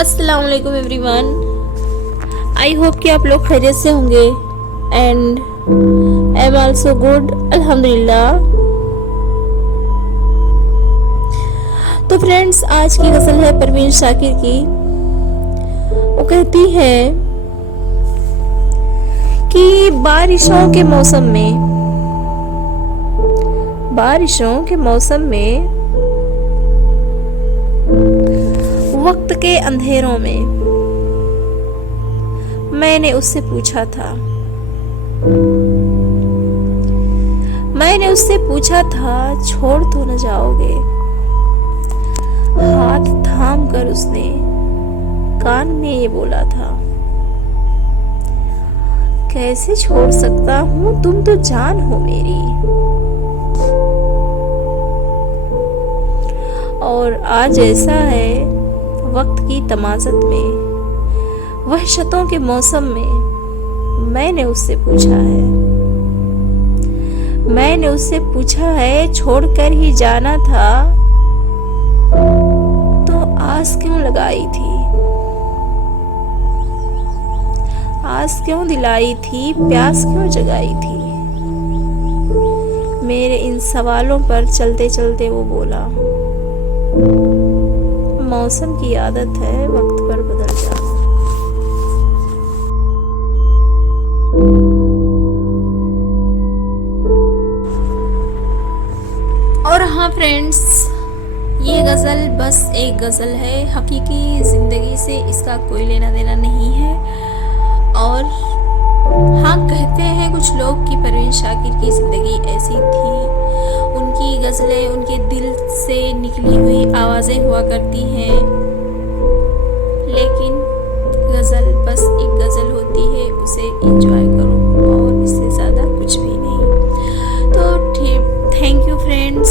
अस्सलाम वालेकुम everyone. I hope कि आप लोग खैरियत से होंगे and I am also good अल्हम्दुलिल्लाह। तो फ्रेंड्स, आज की गज़ल है परवीन शाकिर की। वो कहती है कि बारिशों के मौसम में वक्त के अंधेरों में मैंने उससे पूछा था छोड़ तो न जाओगे। हाथ थाम कर उसने कान में ये बोला था, कैसे छोड़ सकता हूँ, तुम तो जान हो मेरी। और आज ऐसा है वक्त की तमाज़त में, वहशतों के मौसम में मैंने उससे पूछा है छोड़कर ही जाना था तो आस क्यों लगाई थी, आस क्यों दिलाई थी, प्यास क्यों जगाई थी। मेरे इन सवालों पर चलते चलते वो बोला, मौसम की आदत है वक्त पर बदल जाना। और हाँ फ्रेंड्स, ये गज़ल बस एक गज़ल है, हकीकी ज़िंदगी से इसका कोई लेना देना नहीं है। और हाँ, कहते हैं कुछ लोग कि परवीन शाकिर की ज़िंदगी ऐसी थी, उनकी गज़लें उनके दिल से निकली हुई आवाज़ें हुआ करती हैं, लेकिन गज़ल बस एक गज़ल होती है, उसे एंजॉय करो और इससे ज़्यादा कुछ भी नहीं। तो थैंक यू फ्रेंड्स।